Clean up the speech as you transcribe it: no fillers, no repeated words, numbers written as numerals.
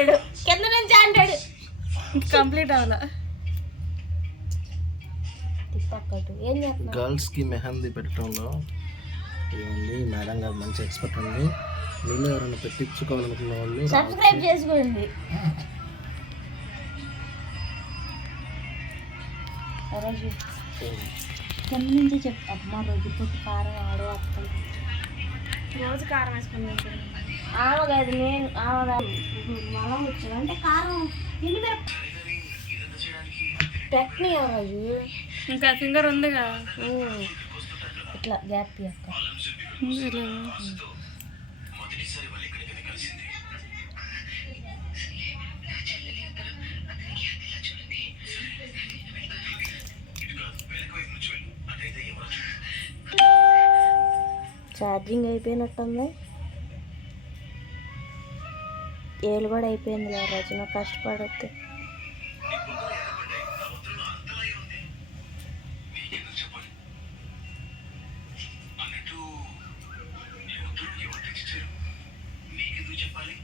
అంటాడు, కింద నుంచి అంటాడు. కంప్లీట్ అవ్వాలా. ఏం చేస్తున్నా? గర్ల్స్కి మెహందీ పెట్టడంలో ఇవన్నీ మేడం గారు మంచి ఎక్స్పర్ట్ అండి. మీలో ఎవరైనా పెట్టించుకోవాలనుకున్న వాళ్ళు సబ్స్క్రైబ్ చేసుకోండి. రోజు కింద నుంచి చెప్పు. అమ్మ రోజు పుట్టి కారం ఆడు వస్తాను. రోజు కారం వేసుకుని ఆమె కాదు, నేను ఆమె కాదు. మనం వచ్చాను అంటే కారం ఎన్ని పెట్టని రోజు ఇంకా ఫింగర్ ఉందిగా. ఇట్లా గ్యాప్ యొక్క ఛార్జింగ్ అయిపోయినట్టుంది. ఏళ్ళు కూడా అయిపోయింది లే రోజు, నువ్వు కష్టపడద్దు. చెప్పాలి